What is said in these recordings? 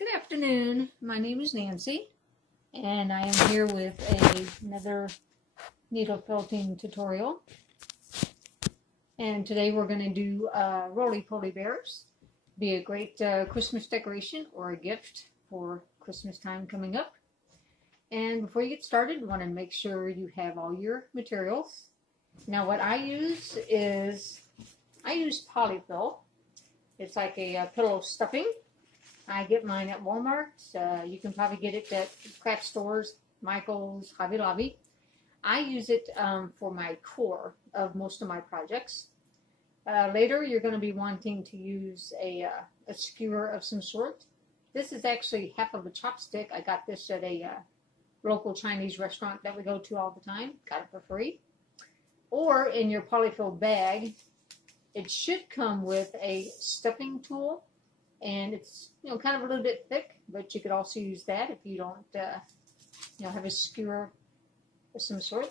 Good afternoon. My name is Nancy, and I am here with another needle quilting tutorial. And today we're going to do roly-poly bears. Be a great Christmas decoration or a gift for Christmas time coming up. And before you get started, you want to make sure you have all your materials. Now what I use is, polyfill. It's like a pillow stuffing. I get mine at Walmart. You can probably get it at craft stores, Michael's, Hobby Lobby. I use it for my core of most of my projects. Later, you're going to be wanting to use a skewer of some sort. This is actually half of a chopstick. I got this at a local Chinese restaurant that we go to all the time. Got it for free. Or in your polyfill bag, it should come with a stuffing tool. And it's, kind of a little bit thick, but you could also use that if you don't, have a skewer of some sort.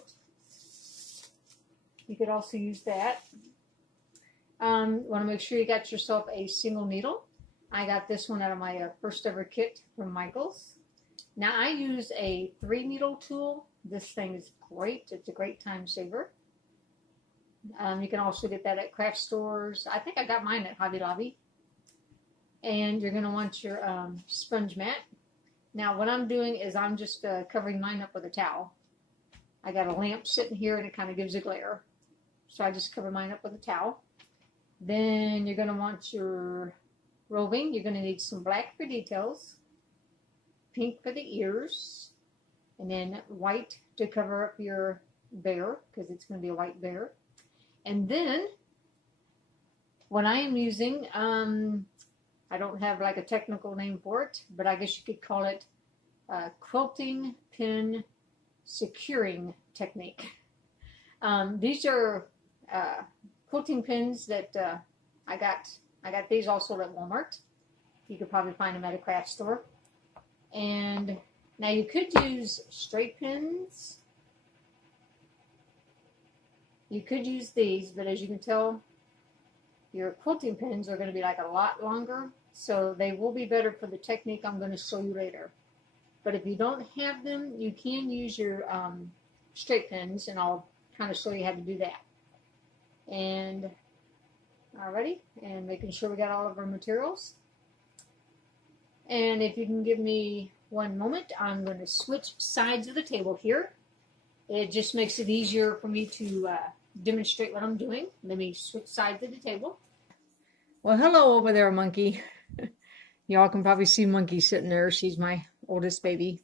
You could also use that. You want to make sure you got yourself a single needle. I got this one out of my first ever kit from Michael's. Now I use a 3-needle tool. This thing is great. It's a great time saver. You can also get that at craft stores. I think I got mine at Hobby Lobby. And you're going to want your sponge mat. Now what I'm doing is I'm just covering mine up with a towel. I got a lamp sitting here and it kind of gives a glare. So I just cover mine up with a towel. Then you're going to want your roving. You're going to need some black for details, pink for the ears, and then white to cover up your bear because it's going to be a white bear. And then what I am using, I don't have like a technical name for it, but I guess you could call it quilting pin securing technique. These are quilting pins that I got these also at Walmart. You could probably find them at a craft store. And now you could use straight pins. You could use these, but as you can tell, your quilting pins are going to be like a lot longer. So they will be better for the technique I'm going to show you later. But if you don't have them, you can use your straight pins, and I'll kind of show you how to do that. And alrighty, and making sure we got all of our materials. And if you can give me one moment, I'm going to switch sides of the table here. It just makes it easier for me to demonstrate what I'm doing. Let me switch sides of the table. Well, hello over there, Monkey. Y'all can probably see Monkey sitting there. She's my oldest baby.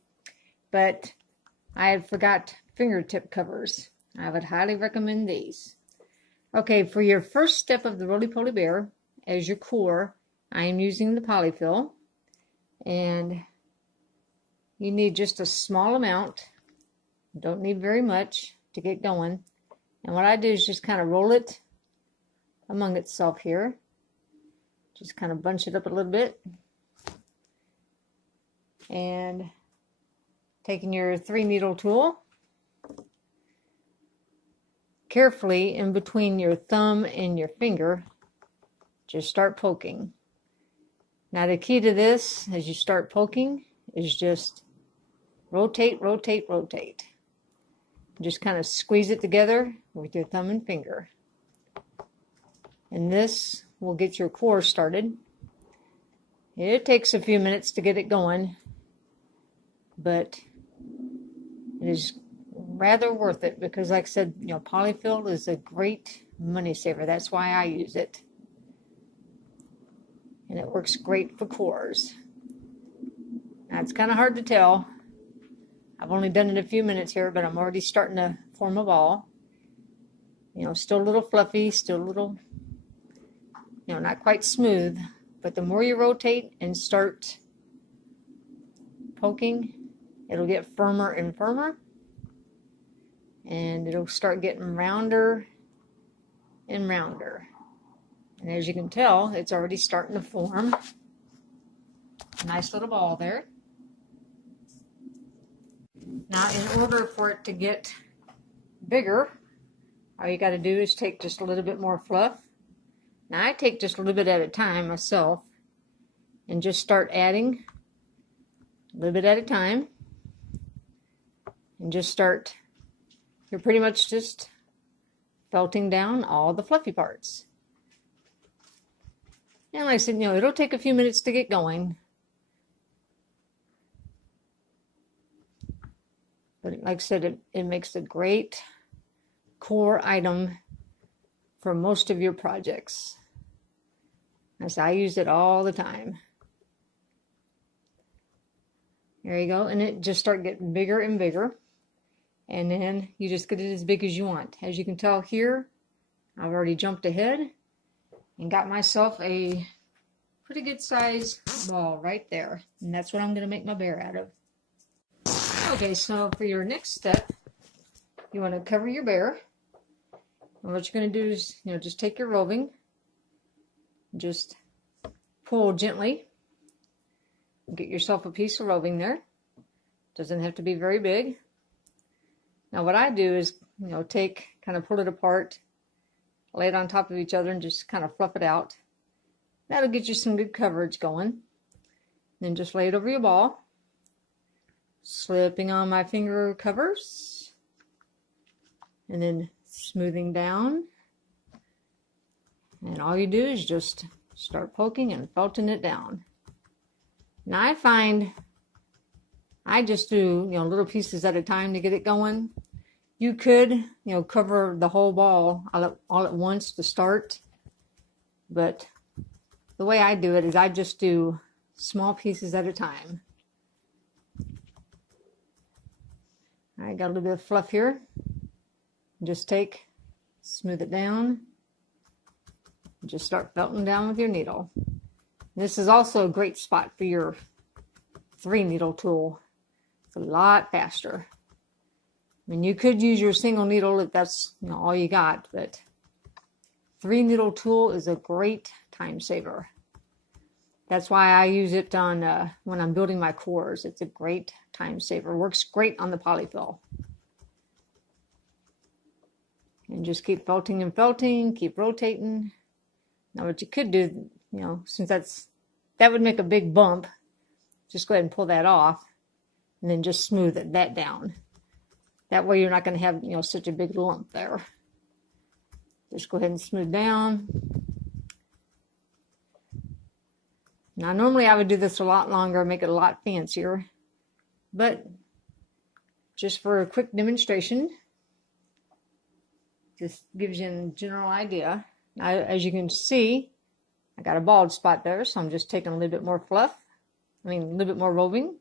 But I had forgot fingertip covers. I would highly recommend these. Okay, for your first step of the roly-poly bear, as your core, I am using the polyfill. And you need just a small amount. Don't need very much to get going. And what I do is just kind of roll it among itself here. Just kind of bunch it up a little bit. And taking your 3-needle tool, carefully in between your thumb and your finger, just start poking. Now the key to this, as you start poking, is just rotate, rotate, rotate. Just kind of squeeze it together with your thumb and finger. And this will get your core started. It takes a few minutes to get it going, but it is rather worth it because, like I said, polyfill is a great money saver. That's why I use it. And it works great for cores. Now, it's kind of hard to tell. I've only done it a few minutes here, but I'm already starting to form a ball. Still a little fluffy, still a little, not quite smooth. But the more you rotate and start poking, it'll get firmer and firmer. And it'll start getting rounder and rounder. And as you can tell, it's already starting to form a nice little ball there. Now, in order for it to get bigger, all you got to do is take just a little bit more fluff. Now, I take just a little bit at a time myself and just start adding a little bit at a time. And just start, you're pretty much just felting down all the fluffy parts. And like I said, it'll take a few minutes to get going. But like I said, it makes a great core item for most of your projects. As I use it all the time. There you go. And it just start getting bigger and bigger. And then you just get it as big as you want. As you can tell here, I've already jumped ahead and got myself a pretty good size ball right there. And that's what I'm going to make my bear out of. Okay, so for your next step, you want to cover your bear. And what you're going to do is, just take your roving, just pull gently, get yourself a piece of roving there. Doesn't have to be very big. Now what I do is, kind of pull it apart, lay it on top of each other and just kind of fluff it out. That'll get you some good coverage going. Then just lay it over your ball. Slipping on my finger covers. And then smoothing down. And all you do is just start poking and felting it down. Now I find I just do, little pieces at a time to get it going. You could, cover the whole ball all at once to start. But the way I do it is I just do small pieces at a time. I got a little bit of fluff here. Just smooth it down. Just start felting down with your needle. This is also a great spot for your 3-needle tool. It's a lot faster. I mean, you could use your single needle if that's all you got, but 3-needle tool is a great time saver. That's why I use it on when I'm building my cores. It's a great time saver. Works great on the polyfill. And just keep felting and felting, keep rotating. Now what you could do, since that would make a big bump, just go ahead and pull that off and then just smooth that down. That way you're not going to have, such a big lump there. Just go ahead and smooth down. Now normally I would do this a lot longer, make it a lot fancier, but just for a quick demonstration, just gives you a general idea. Now, as you can see, I got a bald spot there, so I'm just taking a little bit more a little bit more roving.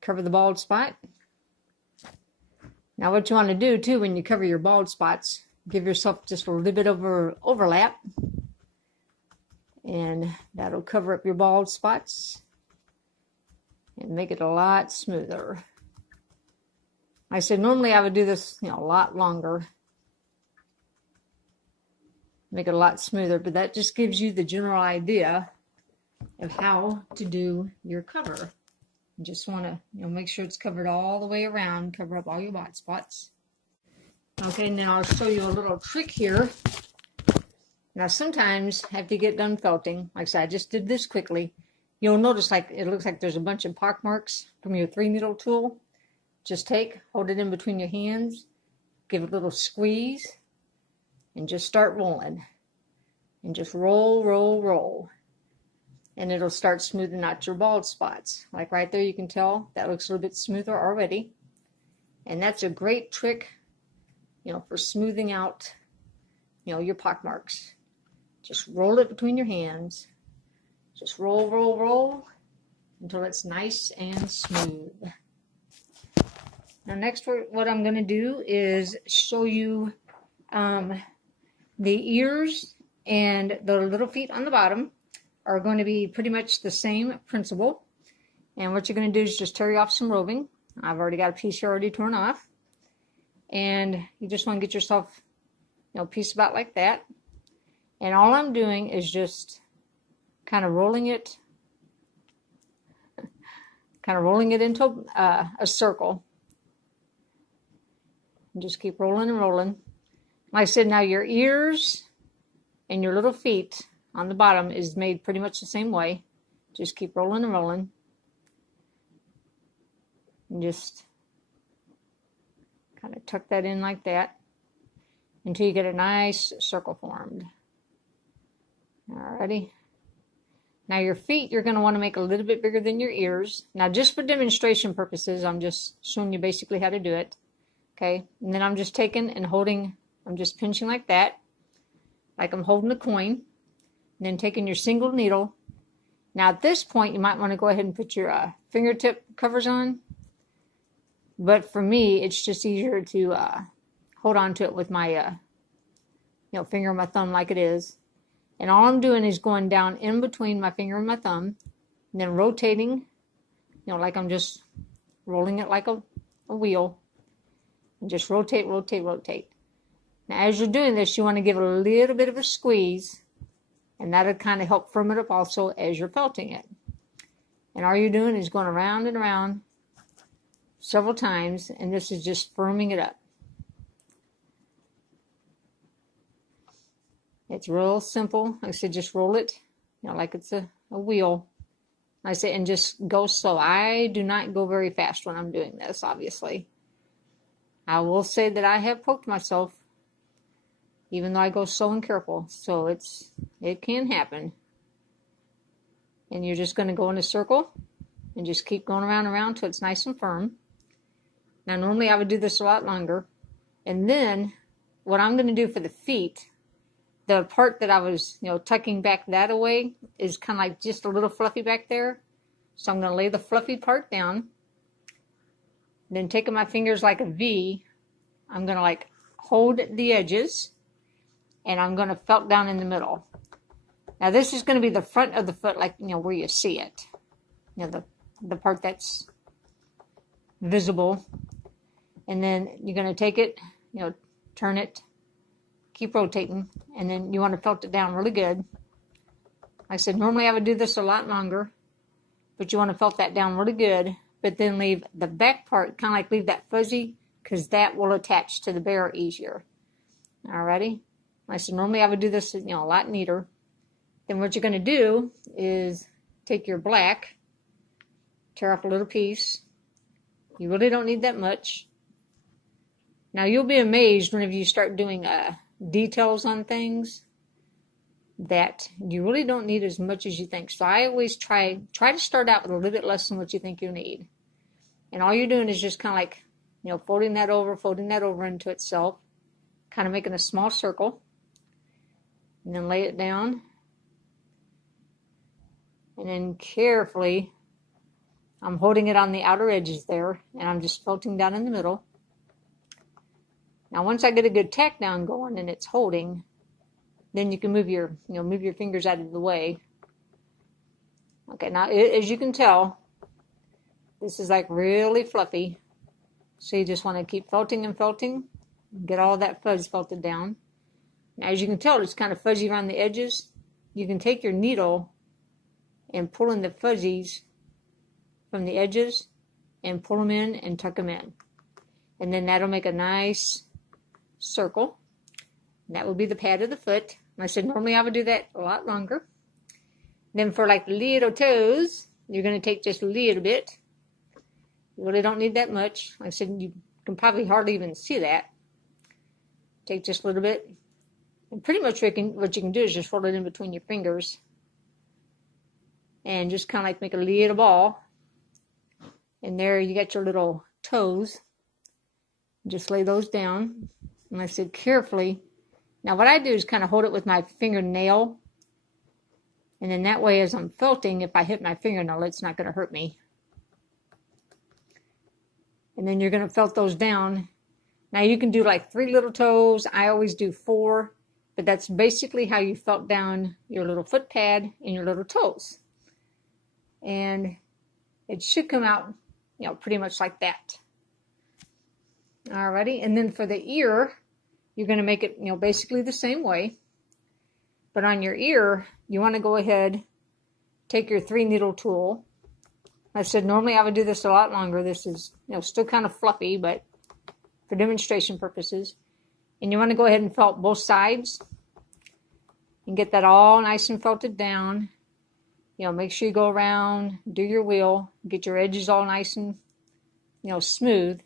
Cover the bald spot. Now what you want to do too when you cover your bald spots, give yourself just a little bit of overlap. And that'll cover up your bald spots and make it a lot smoother. I said normally I would do this, a lot longer. Make it a lot smoother, but that just gives you the general idea of how to do your cover. You just want to, make sure it's covered all the way around, cover up all your bald spots. Okay, now I'll show you a little trick here. Now sometimes after you get done felting, like I said, I just did this quickly, you'll notice it looks like there's a bunch of pock marks from your 3-needle tool. Just hold it in between your hands, give it a little squeeze, and just start rolling. And just roll, roll, roll. And it'll start smoothing out your bald spots. Like right there you can tell that looks a little bit smoother already. And that's a great trick, for smoothing out, your pock marks. Just roll it between your hands. Just roll, roll, roll until it's nice and smooth. Now next what I'm going to do is show you the ears and the little feet on the bottom are going to be pretty much the same principle. And what you're going to do is just tear off some roving. I've already got a piece here already torn off. And you just want to get yourself, a piece about like that. And all I'm doing is just kind of rolling it into a circle. And just keep rolling and rolling. Like I said, now your ears and your little feet on the bottom is made pretty much the same way. Just keep rolling and rolling. And just kind of tuck that in like that until you get a nice circle formed. Alrighty. Now your feet, you're going to want to make a little bit bigger than your ears. Now just for demonstration purposes, I'm just showing you basically how to do it. Okay, and then I'm just taking and holding, I'm just pinching like that, like I'm holding a coin, and then taking your single needle. Now at this point, you might want to go ahead and put your fingertip covers on. But for me, it's just easier to hold on to it with my finger and my thumb like it is. And all I'm doing is going down in between my finger and my thumb, and then rotating, like I'm just rolling it like a wheel. And just rotate, rotate, rotate. Now, as you're doing this, you want to give it a little bit of a squeeze, and that'll kind of help firm it up also as you're felting it. And all you're doing is going around and around several times, and this is just firming it up. It's real simple. Like I said, just roll it, like it's a wheel. Like I said, and just go slow. I do not go very fast when I'm doing this, obviously. I will say that I have poked myself, even though I go slow and careful. So it can happen. And you're just going to go in a circle and just keep going around and around till it's nice and firm. Now, normally I would do this a lot longer. And then what I'm going to do for the feet, the part that I was, tucking back that away is kind of like just a little fluffy back there. So I'm going to lay the fluffy part down. Then taking my fingers like a V, I'm going to hold the edges, and I'm going to felt down in the middle. Now this is going to be the front of the foot, where you see it. The part that's visible. And then you're going to take it, turn it, keep rotating, and then you want to felt it down really good. Like I said, normally I would do this a lot longer, but you want to felt that down really good. But then leave the back part, kind of leave that fuzzy, because that will attach to the bear easier. Alrighty? Like I said, normally I would do this, a lot neater. Then what you're going to do is take your black, tear off a little piece. You really don't need that much. Now you'll be amazed whenever you start doing details on things that you really don't need as much as you think. So I always try to start out with a little bit less than what you think you need. And all you're doing is just kind of folding that over into itself, kind of making a small circle, and then lay it down. And then carefully, I'm holding it on the outer edges there, and I'm just felting down in the middle. Now once I get a good tack down going and it's holding, then you can move your fingers out of the way. Okay, now as you can tell, this is really fluffy. So you just want to keep felting and felting, get all that fuzz felted down. Now as you can tell, it's kind of fuzzy around the edges. You can take your needle and pull in the fuzzies from the edges and pull them in and tuck them in. And then that'll make a nice circle. That will be the pad of the foot. And I said normally I would do that a lot longer. Then for the little toes, you're going to take just a little bit. You really don't need that much. Like I said, you can probably hardly even see that. Take just a little bit. And pretty much what you can do is just fold it in between your fingers. And just kind of make a little ball. And there you got your little toes. Just lay those down. And I said carefully. Now what I do is kind of hold it with my fingernail. And then that way as I'm felting, if I hit my fingernail, it's not going to hurt me. And then you're going to felt those down. Now you can do 3 little toes. I always do 4. But that's basically how you felt down your little foot pad and your little toes. And it should come out, pretty much like that. Alrighty, and then for the ear, you're going to make it, basically the same way. But on your ear, you want to go ahead, take your 3 needle tool. I said normally I would do this a lot longer. This is, still kind of fluffy, but for demonstration purposes. And you want to go ahead and felt both sides and get that all nice and felted down. Make sure you go around, do your wheel, get your edges all nice and, smooth,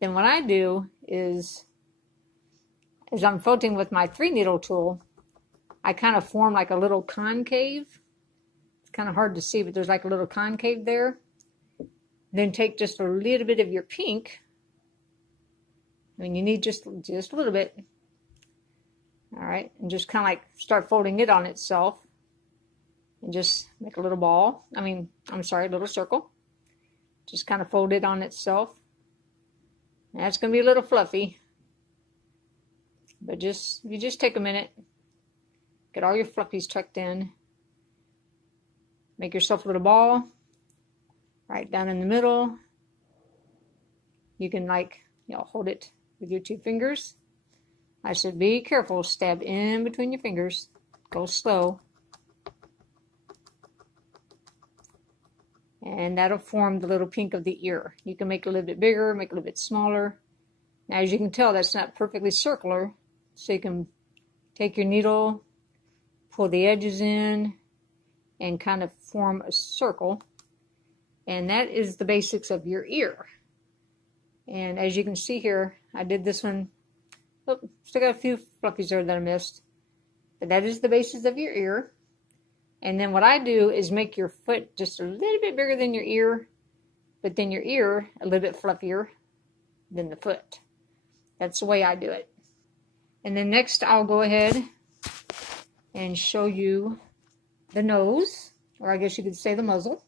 then what I do is, as I'm felting with my 3-needle tool, I kind of form like a little concave. It's kind of hard to see, but there's like a little concave there. Then take just a little bit of your pink. I mean, you need just a little bit. All right, and just kind of like start folding it on itself. And just make a little ball. A little circle. Just kind of fold it on itself. That's going to be a little fluffy. But you just take a minute. Get all your fluffies tucked in. Make yourself a little ball. Right down in the middle. You can hold it with your 2 fingers. I said be careful. Stab in between your fingers. Go slow. And that'll form the little pink of the ear. You can make it a little bit bigger, make it a little bit smaller. Now, as you can tell, that's not perfectly circular. So you can take your needle, pull the edges in, and kind of form a circle. And that is the basics of your ear. And as you can see here, I did this one. Oh, still got a few fluffies there that I missed. But that is the basis of your ear. And then what I do is make your foot just a little bit bigger than your ear, but then your ear a little bit fluffier than the foot. That's the way I do it. And then next I'll go ahead and show you the nose, or I guess you could say the muzzle.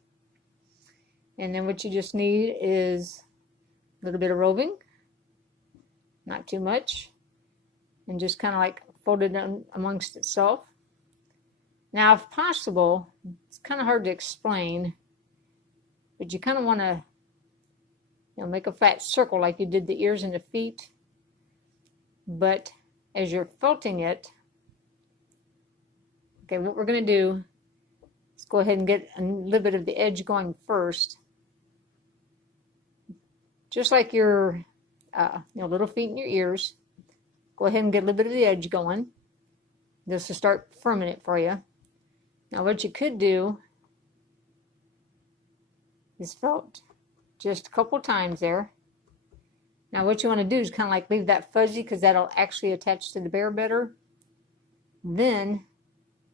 And then what you just need is a little bit of roving, not too much, and just kind of like fold it amongst itself. Now, if possible, it's kind of hard to explain, but you kind of want to, make a fat circle like you did the ears and the feet. But as you're felting it, okay, what we're going to do is go ahead and get a little bit of the edge going first. Just like your little feet and your ears. Go ahead and get a little bit of the edge going. This will start firming it for you. Now what you could do is felt just a couple times there. Now what you want to do is kind of like leave that fuzzy because that'll actually attach to the bear better. Then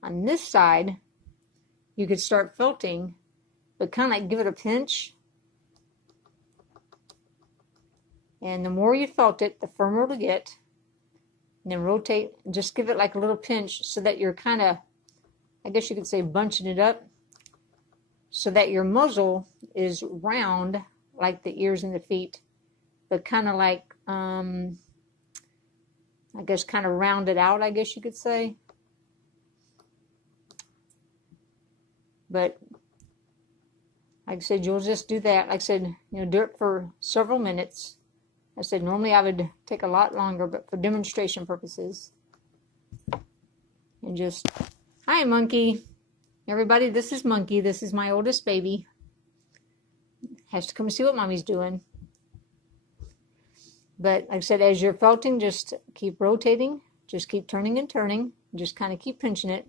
on this side, you could start felting, but kind of like give it a pinch. And the more you felt it, the firmer it'll get. And then rotate and just give it like a little pinch so that you're kind of, I guess you could say, bunching it up so that your muzzle is round like the ears and the feet, but kind of like, I guess kind of rounded out, I guess you could say. But like I said, you'll just do that. Like I said, do it for several minutes. I said normally I would take a lot longer, but for demonstration purposes. And just, hi Monkey. Everybody, this is Monkey. This is my oldest baby. Has to come see what Mommy's doing. But like I said, as you're felting, just keep rotating. Just keep turning and turning. Just kind of keep pinching it.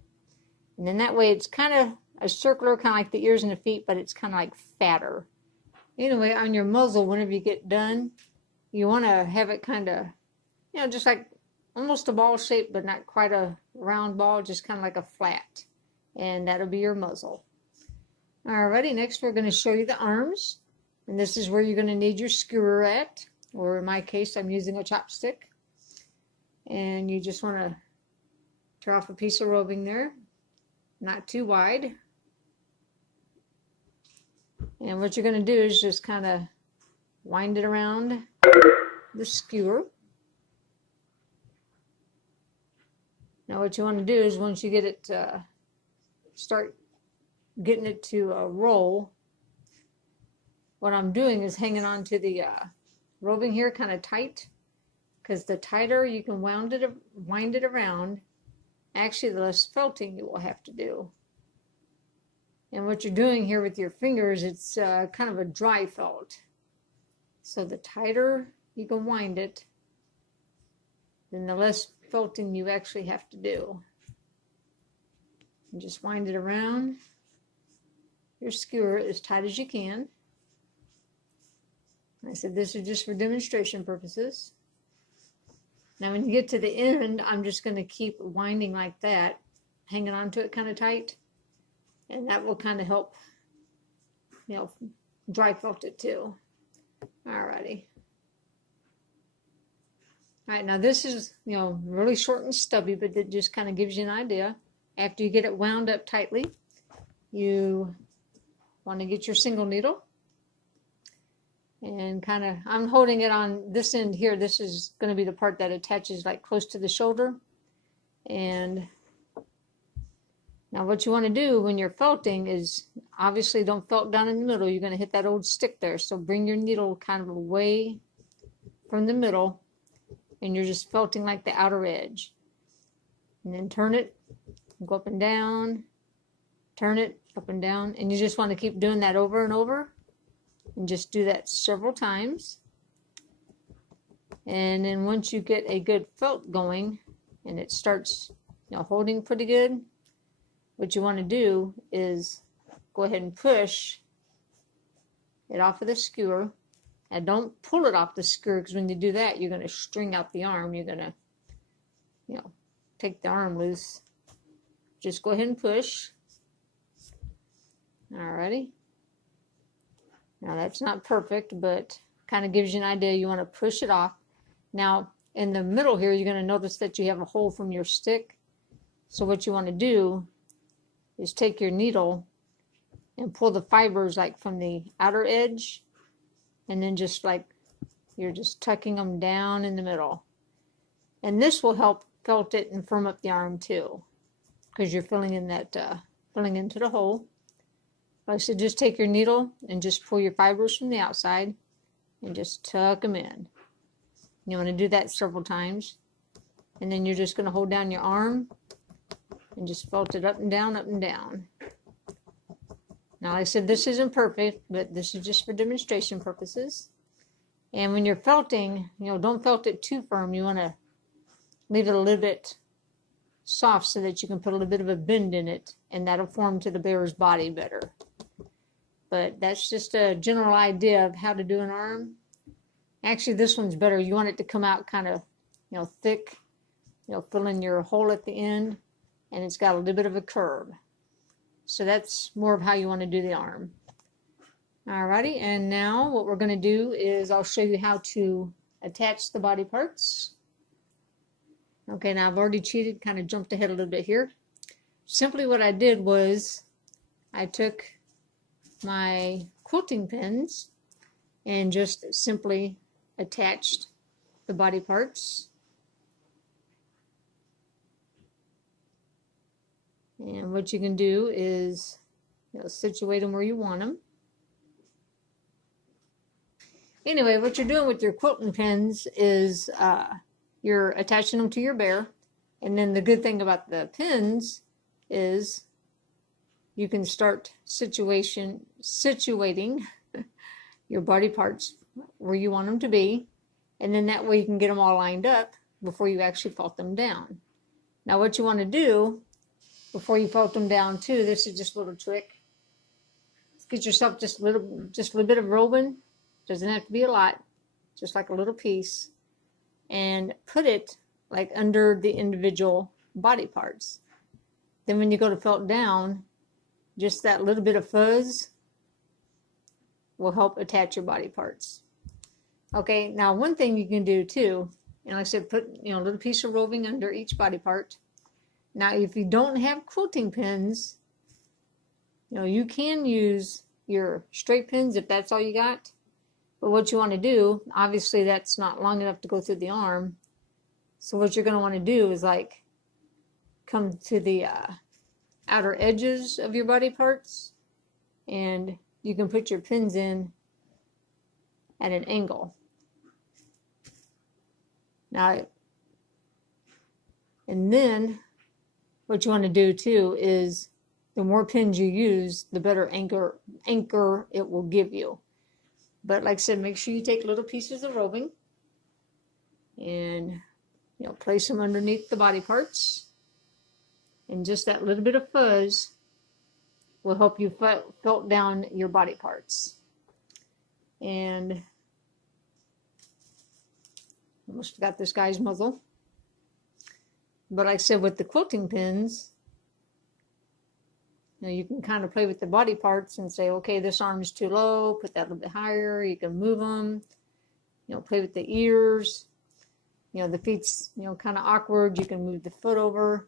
And then that way it's kind of a circular, kind of like the ears and the feet, but it's kind of like fatter. Anyway, on your muzzle, whenever you get done, you want to have it kind of, just like almost a ball shape, but not quite a round ball, just kind of like a flat. And that'll be your muzzle. Alrighty, next we're going to show you the arms. And this is where you're going to need your skewer at. Or in my case, I'm using a chopstick. And you just want to tear off a piece of roving there. Not too wide. And what you're going to do is just kind of wind it around the skewer. Now what you want to do is once you get it, start getting it to roll, what I'm doing is hanging on to the roving here kind of tight, because the tighter you can wind it around, actually the less felting you will have to do. And what you're doing here with your fingers, it's kind of a dry felt. So the tighter you can wind it, then the less felting you actually have to do. And just wind it around your skewer as tight as you can. I said this is just for demonstration purposes. Now when you get to the end, I'm just going to keep winding like that, hanging on to it kind of tight, and that will kind of help, you know, dry felt it too. Alrighty. Alright, now this is, you know, really short and stubby, but it just kind of gives you an idea. After you get it wound up tightly, you want to get your single needle and kind of, I'm holding it on this end here. This is going to be the part that attaches like close to the shoulder. And now what you want to do when you're felting is obviously don't felt down in the middle. You're going to hit that old stick there. So bring your needle kind of away from the middle, and you're just felting like the outer edge. And then turn it, go up and down, turn it up and down. And you just want to keep doing that over and over. And just do that several times. And then once you get a good felt going and it starts, you know, holding pretty good, what you want to do is go ahead and push it off of the skewer. And don't pull it off the skewer, because when you do that, you're going to string out the arm. You're going to, you know, take the arm loose. Just go ahead and push. Alrighty. Now that's not perfect, but kind of gives you an idea. You want to push it off. Now in the middle here, you're going to notice that you have a hole from your stick. So what you want to do is take your needle and pull the fibers like from the outer edge, and then just like you're just tucking them down in the middle. And this will help felt it and firm up the arm too, because you're filling in that filling into the hole. Like I said, just take your needle and just pull your fibers from the outside and just tuck them in. You want to do that several times. And then you're just going to hold down your arm and just felt it up and down, up and down. Now, like I said, this isn't perfect, but this is just for demonstration purposes. And when you're felting, you know, don't felt it too firm. You want to leave it a little bit soft so that you can put a little bit of a bend in it, and that'll form to the bear's body better. But that's just a general idea of how to do an arm. Actually, this one's better. You want it to come out kind of, you know, thick, you know, fill in your hole at the end, and it's got a little bit of a curve. So that's more of how you want to do the arm. Alrighty, and now what we're going to do is I'll show you how to attach the body parts. Okay, now I've already cheated, kind of jumped ahead a little bit here. Simply what I did was I took my quilting pins and just simply attached the body parts. And what you can do is, you know, situate them where you want them. Anyway, what you're doing with your quilting pins is you're attaching them to your bear. And then the good thing about the pins is you can start situating your body parts where you want them to be. And then that way you can get them all lined up before you actually felt them down. Now what you want to do before you felt them down too, this is just a little trick. Get yourself just a little bit of roving. Doesn't have to be a lot, just like a little piece, and put it like under the individual body parts. Then when you go to felt down, just that little bit of fuzz will help attach your body parts. Okay, now one thing you can do too, and like I said, put, you know, a little piece of roving under each body part. Now if you don't have quilting pins, you know, you can use your straight pins if that's all you got. But what you want to do, obviously that's not long enough to go through the arm. So what you're going to want to do is like come to the outer edges of your body parts, and you can put your pins in at an angle. Now, and then what you want to do too is the more pins you use, the better anchor it will give you. But like I said, make sure you take little pieces of roving and, you know, place them underneath the body parts. And just that little bit of fuzz will help you felt down your body parts. And Almost forgot this guy's muzzle. But like I said, with the quilting pins, you know, you can kind of play with the body parts and say, okay, this arm is too low, put that a little bit higher. You can move them, you know, play with the ears. You know, the feet's, you know, kind of awkward. You can move the foot over.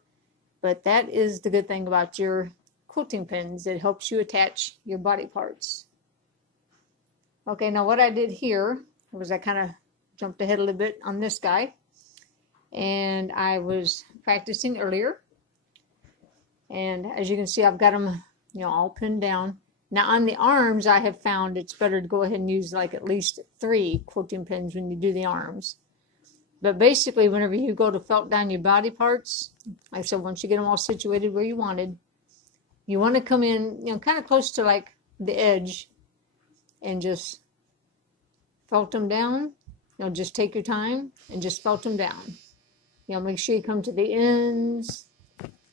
But that is the good thing about your quilting pins. It helps you attach your body parts. Okay, now what I did here was I kind of jumped ahead a little bit on this guy. And I was practicing earlier. And as you can see, I've got them, you know, all pinned down. Now on the arms, I have found it's better to go ahead and use like at least 3 quilting pins when you do the arms. But basically, whenever you go to felt down your body parts, like I said, once you get them all situated where you wanted, you want to come in, you know, kind of close to like the edge and just felt them down. You know, just take your time and just felt them down. You know, make sure you come to the ends.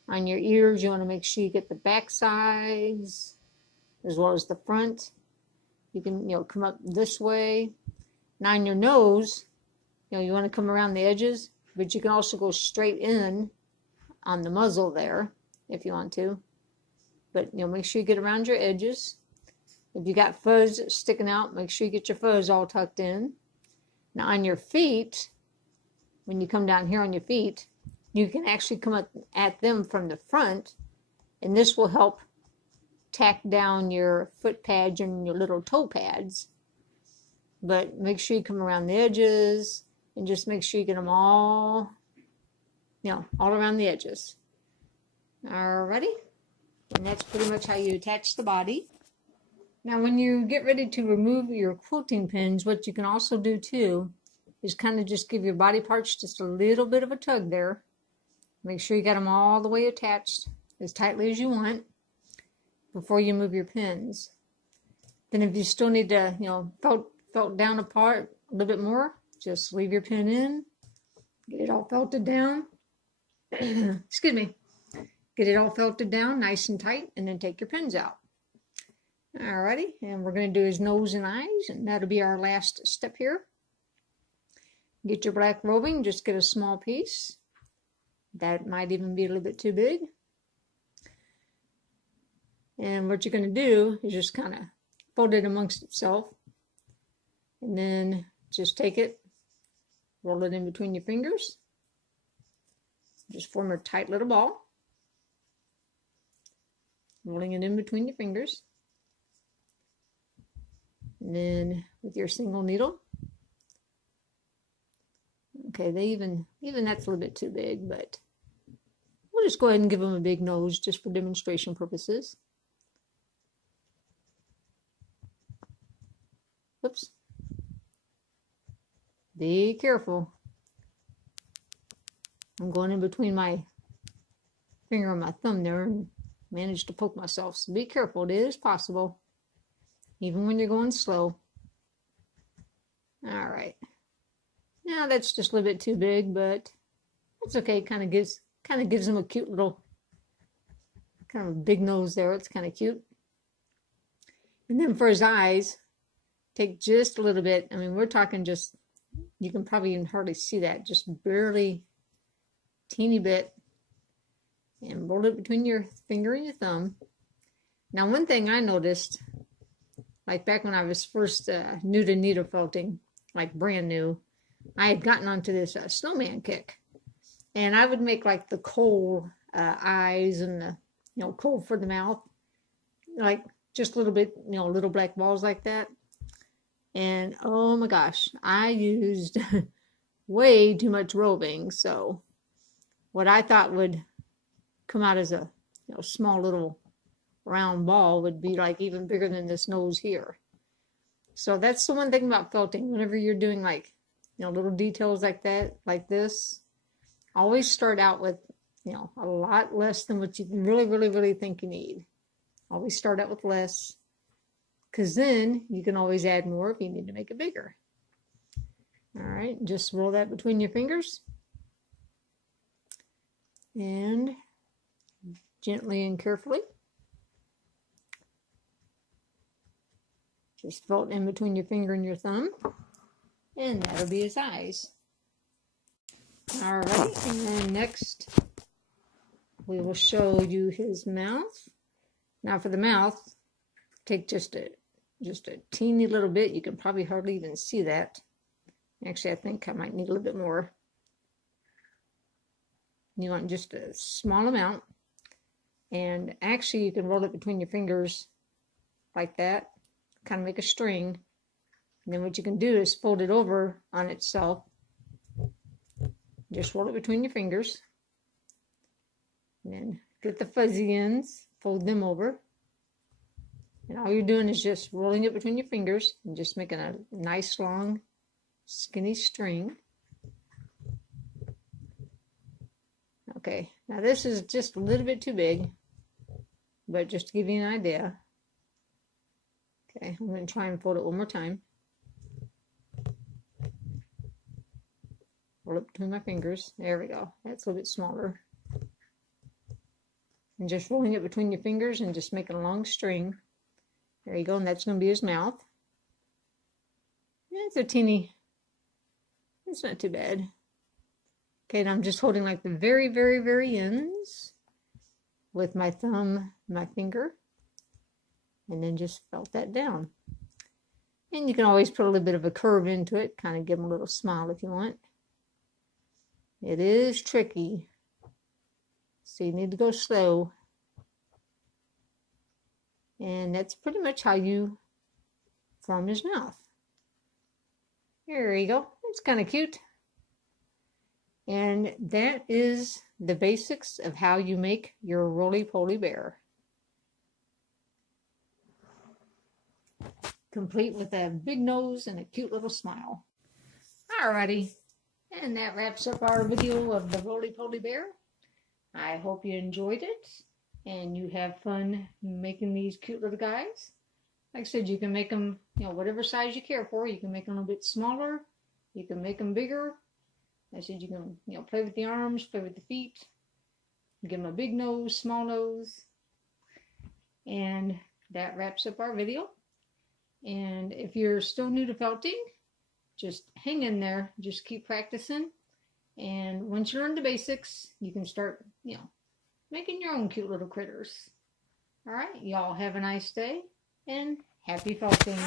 On your ears, you want to make sure you get the back sides as well as the front. You can, you know, come up this way. Now on your nose, you know, you want to come around the edges, but you can also go straight in on the muzzle there if you want to. But, you know, make sure you get around your edges. If you got fuzz sticking out, make sure you get your fuzz all tucked in. Now on your feet, when you come down here on your feet, you can actually come up at them from the front, and this will help tack down your foot pads and your little toe pads. But make sure you come around the edges and just make sure you get them all, you know, all around the edges. Alrighty, and that's pretty much how you attach the body. Now when you get ready to remove your quilting pins, what you can also do too is kind of just give your body parts just a little bit of a tug there. Make sure you got them all the way attached as tightly as you want before you move your pins. Then if you still need to, you know, felt down apart a little bit more, just leave your pin in, get it all felted down. Excuse me. Get it all felted down nice and tight, and then take your pins out. Alrighty, and we're going to do his nose and eyes, and that'll be our last step here. Get your black roving, just get a small piece. That might even be a little bit too big. And what you're going to do is just kind of fold it amongst itself. And then just take it, roll it in between your fingers. Just form a tight little ball. Rolling it in between your fingers. And then with your single needle. Okay, even that's a little bit too big, but we'll just go ahead and give them a big nose just for demonstration purposes. Oops. Be careful. I'm going in between my finger and my thumb there and managed to poke myself. So be careful. It is possible, even when you're going slow. All right. Now that's just a little bit too big, but that's okay. Kind of gives them a cute little, kind of a big nose there. It's kind of cute. And then for his eyes, take just a little bit. I mean, we're talking just, you can probably even hardly see that, just barely, teeny bit, and roll it between your finger and your thumb. Now, one thing I noticed, like back when I was first new to needle felting, like brand new, I had gotten onto this snowman kick, and I would make like the coal eyes and the, you know, coal for the mouth, like just a little bit, you know, little black balls like that. And oh my gosh, I used way too much roving. So what I thought would come out as a, you know, small little round ball would be like even bigger than this nose here. So that's the one thing about felting. Whenever you're doing like, you know, little details like that, like this, always start out with, you know, a lot less than what you really think you need. Always start out with less, because then you can always add more if you need to make it bigger. All right, just roll that between your fingers. And gently and carefully. Just felt in between your finger and your thumb. And that'll be his eyes. Alright, and next we will show you his mouth. Now for the mouth, take just a teeny little bit. You can probably hardly even see that. Actually, I think I might need a little bit more. You want just a small amount. And actually, you can roll it between your fingers like that. Kind of make a string. And then what you can do is fold it over on itself. Just roll it between your fingers. And then get the fuzzy ends, fold them over. And all you're doing is just rolling it between your fingers and just making a nice long skinny string. Okay, now this is just a little bit too big, but just to give you an idea. Okay, I'm going to try and fold it one more time. Roll it between my fingers. There we go. That's a little bit smaller. And just rolling it between your fingers and just making a long string. There you go, and that's going to be his mouth. It's a teeny, it's not too bad. Okay, and I'm just holding like the very, very, very ends with my thumb, my finger, and then just felt that down. And you can always put a little bit of a curve into it, kind of give him a little smile if you want. It is tricky, so you need to go slow. And that's pretty much how you form his mouth. There you go. It's kind of cute. And that is the basics of how you make your roly-poly bear. Complete with a big nose and a cute little smile. Alrighty. And that wraps up our video of the roly-poly bear. I hope you enjoyed it. And you have fun making these cute little guys. Like I said, you can make them, whatever size you care for. You can make them a little bit smaller. You can make them bigger. I said you can, play with the arms, play with the feet. Give them a big nose, small nose. And that wraps up our video. And if you're still new to felting, just hang in there. Just keep practicing. And once you learn the basics, you can start, making your own cute little critters. All right, y'all have a nice day and happy felting.